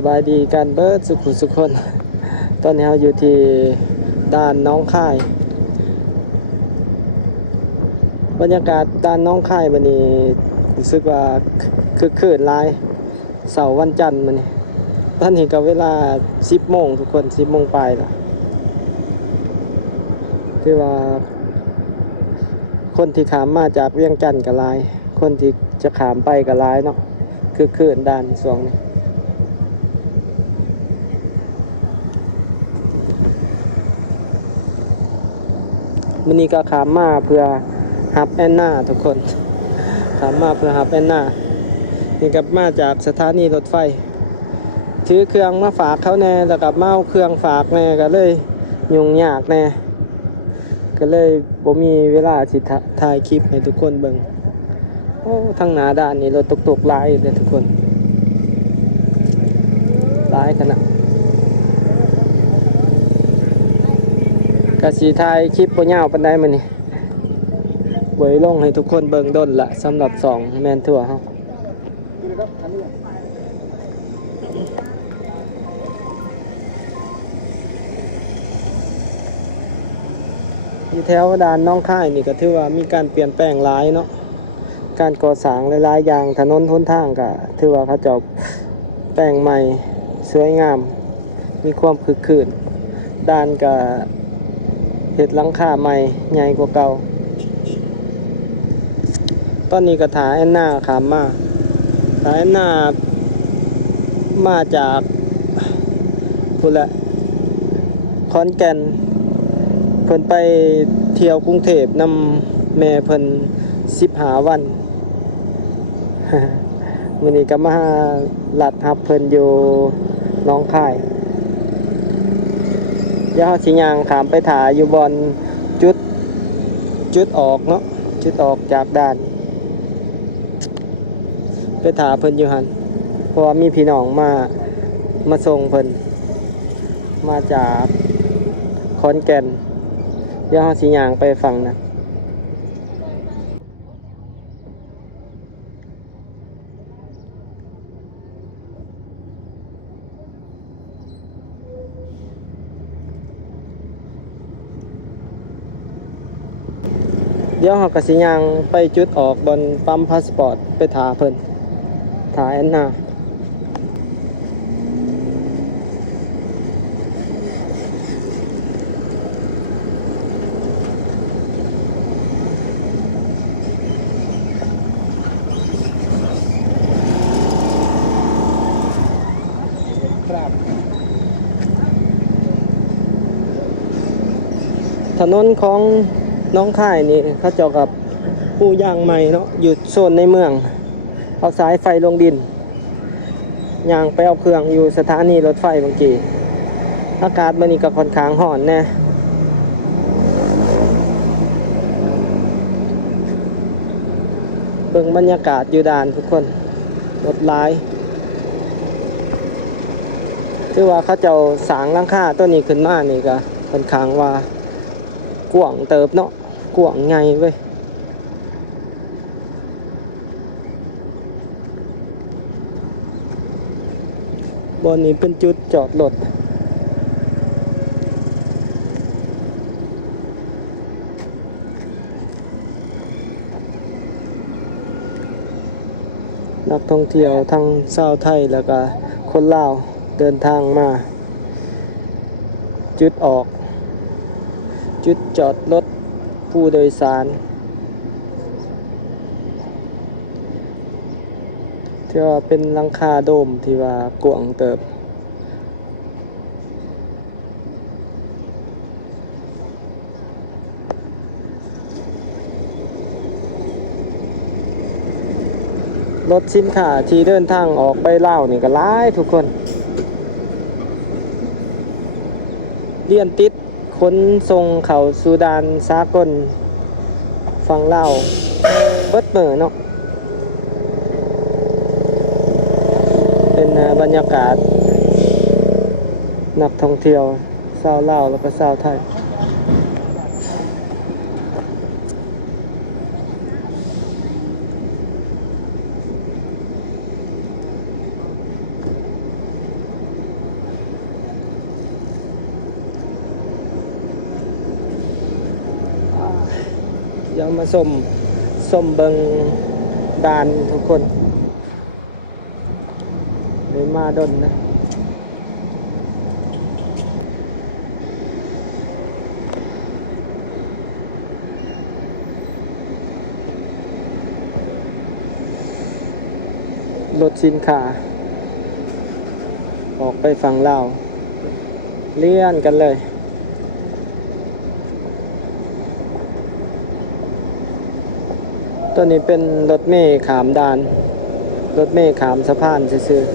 สบายดีกันเบิดสุขคนตอนนี้เราอยู่ที่ด่านน้องค่ายบรรยากาศด่านน้องค่ายวันนี้รู้สึกว่าคึกคืนหลายเสาร์วันจันทร์มันตอนนี้ก็เวลา10 โมงทุกคน10 โมงปลายแล้วคือว่าคนที่ขามมาจากเวียงจันทร์ก็หลายคนที่จะขามไปก็หลายเนาะคึกคืนด่านช่วงนี้วันนี้ก็ขามมาเพื่อฮับแอนนาทุกคนขามมาเพื่อฮับแอนนานี่ก็มาจากสถานีรถไฟถือเครื่องมาฝากเขาแน่แล้วกับมาเอาเครื่องฝากแน่ก็เลยยุ่งยากแน่ก็เลยบ่มีเวลาสิถ่ายคลิปให้ทุกคนเบิ่งโอ้ทางหน้าด้านนี้รถตกหลายเลยทุกคนหลายขนาดก็สิถ่ายคลิปบ่ยาวปานใดมื้อนี้บ่ได้ลงให้ทุกคนเบิ่งดนละสำหรับ2แมนทัวร์เฮาอยู่แถวด่านน้องค่ายนี่ก็ถือว่ามีการเปลี่ยนแปลงหลายเนาะการก่อสร้างหลายๆอย่างถนนหนทางก็ถือว่าเขาเจ้าแปลงใหม่สวยงามมีความคึกคืนด่านก็เฮ็ดหลังคาใหม่ใหญ่กว่าเก่าตอนนี้ก็ถาแอนนาขามมาถาแอนนามาจากพุ่นละขอนแก่นเพิ่นไปเที่ยวกรุงเทพนำแม่เพิ่น15 วัน มื้อนี้ก็มาลัดรับเพิ่นอยู่หนองคายเดี๋ยวเฮาสิย่างข้ามไปถ่าอยู่บอนจุดออกเนาะจุดออกจากด่านไปถ่าเพิ่นอยู่หั่นเพราะว่ามีพี่น้องมาส่งเพิ่นมาจากขอนแก่นเดี๋ยวเฮาสิย่างไปฝั่งนะเดี๋ยวเฮาก็สิย่างไปจุดออกบนปั๊มพาสปอร์ตไปถ่าเพิ่นถ่าแอนนาถนนของน้องค่ายนี่เขาเจ้ากับปูย่างใหม่เนาะอยู่โซนในเมืองเอาสายไฟลงดินย่างไปเอาเครื่องอยู่สถานีรถไฟบางกีอากาศมื้อนี้ก็ค่อนข้างร้อนแน่เบิ่งบรรยากาศอยู่ด่านทุกคนรถหลายคือว่าเขาเจ้าสร้างหลังคาตัวนี้ขึ้นมานี่ก็ค่อนข้างว่ากว้างเติบเนาะกว้างใหญ่เว้ยบนนี้เป็นจุดจอดรถนักท่องเที่ยวทั้งชาวไทยแล้วก็คนลาวเดินทางมาจุดออกจุดจอดรถผู้โดยสารที่ว่าเป็นหลังคาโดมที่ว่ากว้างเติบรถสินค้าที่เดินทางออกไปลาวนี่ก็หลายทุกคนเลียนติดขนส่งเข้าสู่ด่านสากลฝั่งลาวเบิดมื้อเนาะเป็นบรรยากาศนักท่องเที่ยวชาวลาวแล้วก็ชาวไทย เดี๋ยวมาส้มเบิงดานทุกคนเลยมาดนนะรถสินค้าออกไปฝั่งลาวเลื่อนกันเลยตัวนี้เป็นรถเมล์ขามด่านรถเมล์ขามสะพานซื่อๆ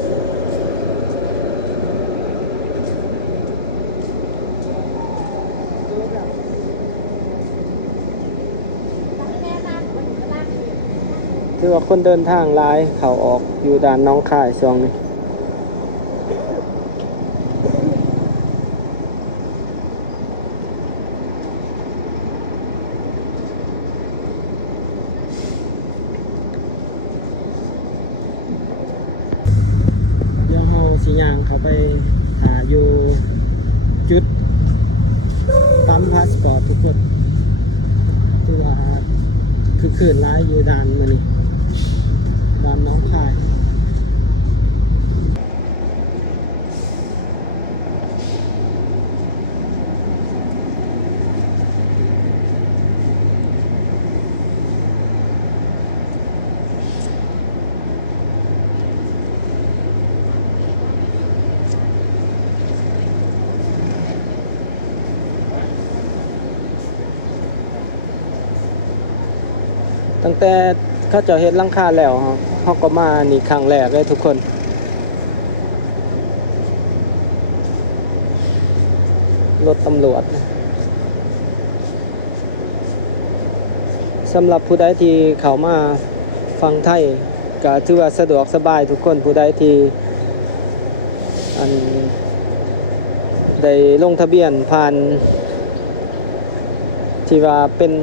คือว่าคนเดินทางหลายเข้าออกอยู่ด่านน้องค่ายช่วงนี้สิย่างเขาไปหาอยู่จุดปั๊มพาสปอร์ตทุกคนที่ว่าคือคืนร้ายอยู่ด่านมือนี่ด่านน้องคายตั้งแต่เขาจะเฮ็ดหลังคาแล้วเขาก็มานี่ครั้งแรกเลยทุกคนรถตำรวจสำหรับผู้ใดที่เข้ามาฟังไทยก็ถือว่าสะดวกสบายทุกคนผู้ใดที่ได้ลงทะเบียนผ่านที่ว่าเป็น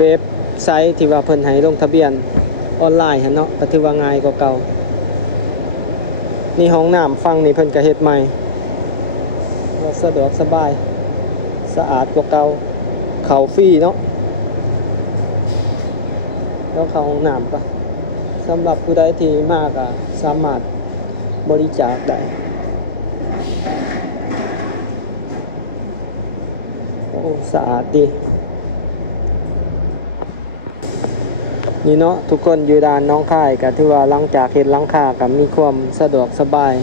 เว็บไซต์ที่ว่าเพิ่นให้ลงทะเบียนออนไลน์หั่นเนาะก็ถือว่าง่ายกว่าเก่านี่ห้องน้ำฟังนี่เพิ่นก็เฮ็ดใหม่ว่าสะดวกสบายสะอาดกว่าเก่าเข้าฟรีเนาะแล้วเข้าห้องน้ำก็สำหรับผู้ใดที่มากก็สามารถบริจาคได้โอ้สะอาดดีนี่เนาะทุกคนอยู่ด่านน้องค่ายก็ถือว่าหลังจากเฮ็ดหลังคาก็มีความสะดวกสบาย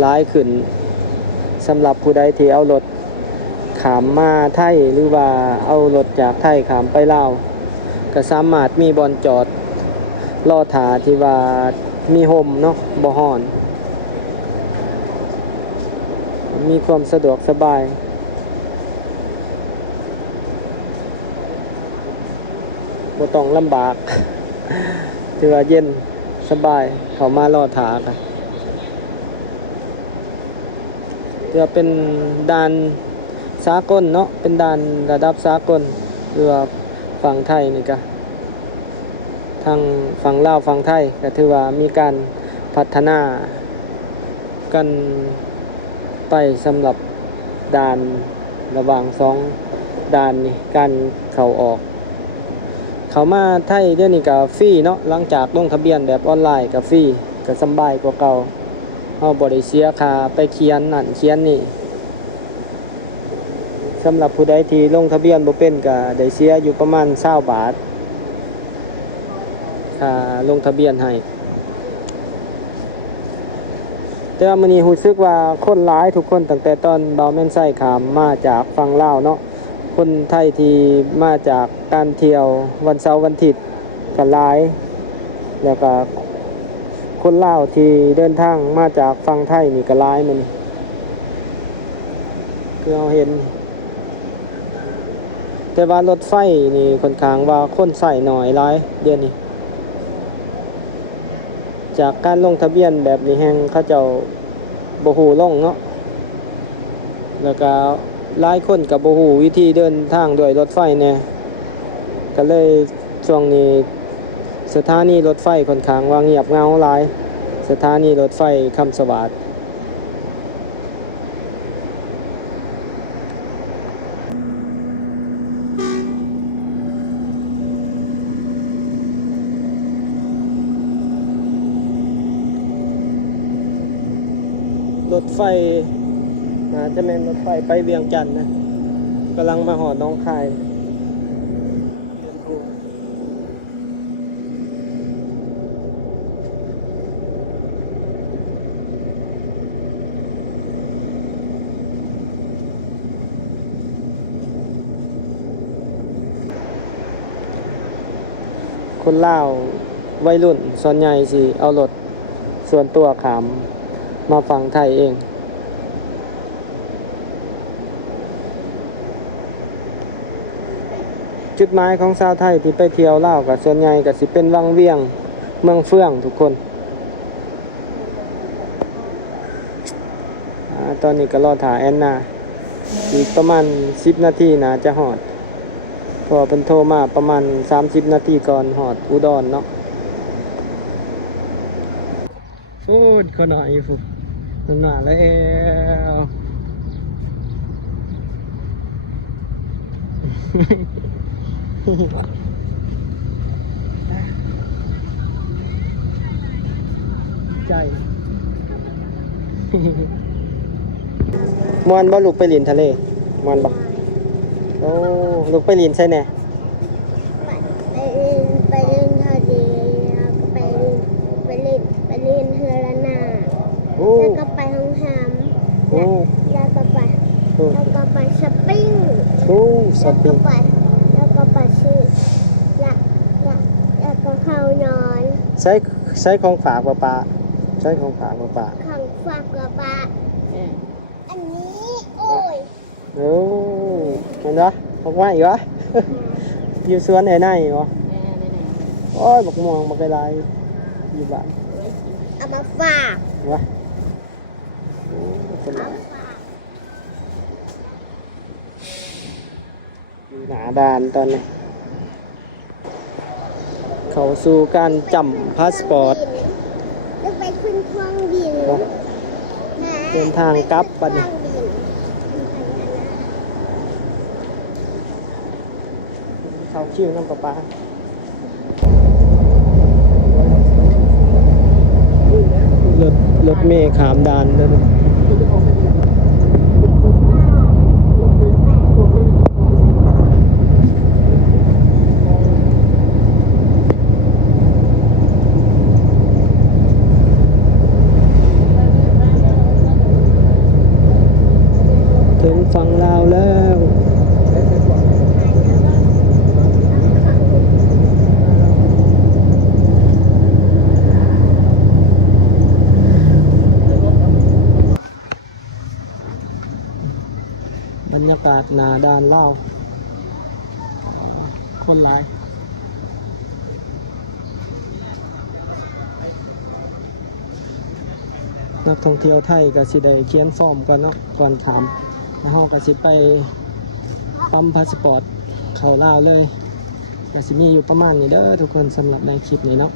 หลายขึ้นสำหรับผู้ใดที่เอารถขามมาไทยหรือว่าเอารถจากไทยขามไปลาวก็สามารถมีบ่อนจอดรอท่าที่ว่ามีห่มเนาะบ่ฮ้อนมีความสะดวกสบายบ่ต้องลำบากถือว่าเย็นสบายเข้ามารอท่าค่ะถือว่าเป็นด่านสากลเนาะเป็นด่านระดับสากลหรือว่าฝั่งไทยนี่ก็ทางฝั่งลาวฝั่งไทยก็ถือว่ามีการพัฒนากันไปสำหรับด่านระหว่าง2ด่านนี่การเข้าออกเข้ามาไทยเดี๋ยวนี้ก็ฟรีเนาะหลังจากลงทะเบียนแบบออนไลน์ก็ฟรีก็สำบายกว่าเก่าเฮาบ่ได้เสียค่าไปเขียนนั่นเขียนนี่สำหรับผู้ใดที่ลงทะเบียนบ่เป็นก็ได้เสียอยู่ประมาณ20 บาทค่าลงทะเบียนให้แต่ว่ามื้อนี้รู้สึกว่าคนหลายทุกคนตั้งแต่ตอนเบาแม่นไส้ขามมาจากฝั่งลาวเนาะคนไทยที่มาจากการเที่ยววันเสาร์วันอาทิตย์ก็หลายแล้วก็คนลาวที่เดินทางมาจากฝั่งไทยนี่ก็หลายมื้อนี้คือเราเห็นแต่ว่ารถไฟนี่ค่อนข้างว่าคนใช้น้อยหลายเดี๋ยวนี้จากการลงทะเบียนแบบนี้แฮงเขาเจ้าบ่ฮู้ลงเนาะแล้วก็หลายคนก็บ่ฮู้วิธีเดินทางด้วยรถไฟแน่ก็เลยช่วงนี้สถานีรถไฟค่อนข้างว่าเงียบเหงาหลายสถานีรถไฟคำสวัสดิ์ รถไฟจะเป็นรถไฟไปเวียงจันทน์นะกำลังมาหอดน้องคายคนลาววัยรุ่นส่วนใหญ่สิเอารถส่วนตัวขามมาฝั่งไทยเองจุดหมายของชาวไทยที่ไปเที่ยวลาวกับส่วนใหญ่ก็สิเป็นวังเวียงเมืองเฟื่องทุกคนตอนนี้ก็รอถ่ายแอนนาอีกประมาณ10 นาทีนะจะหอดพอเป็นโทรมาประมาณ30 นาทีก่อนหอดอุดรเนาะพูดคนหน่อยฟูมันมาแล้วใจมวนบ่ลูกไปลินทะเลมวนบ่โอ้ลูกไปลินใช่แน่ไปเล่นทะเลแล้วก็ไปเล่นเฮือละนาแล้วก็ไปห้องน้ำแล้วก็ไปช้อปปิ้งแล้วก็ไปซื้อแล้วก็เข้านอน ใช้ของฝากป้าใช้ของฝากป้าของฝากป้าอันนี้โอ้ยโอ้เห็นปะบอกว่าอีกวะอยู่สวนไหนวะโอ้ยบักม่วงบักอะไรอยู่บ้านเอามาฝากวะหนาดานตอนนี้เขาสู่การจำพาสปอร์ตไปขึ้นเครื่องบินเดินทางกลับบัดนี้เขาคิวน้ำปลารถเมล์ขามดานเลยถึงฝั่งลาวแล้วบรรยากาศหนาดานเล่าคนหลายนักท่องเที่ยวไทยก็สิได้เขียนฟอร์มก่อนเนาะก่อนถามแล้วเราก็สิไปปั๊มพาสปอร์ตเข้าลาวเลยก็สิมีอยู่ประมาณนี้เด้อทุกคนสำหรับในคลิปนี้เนาะ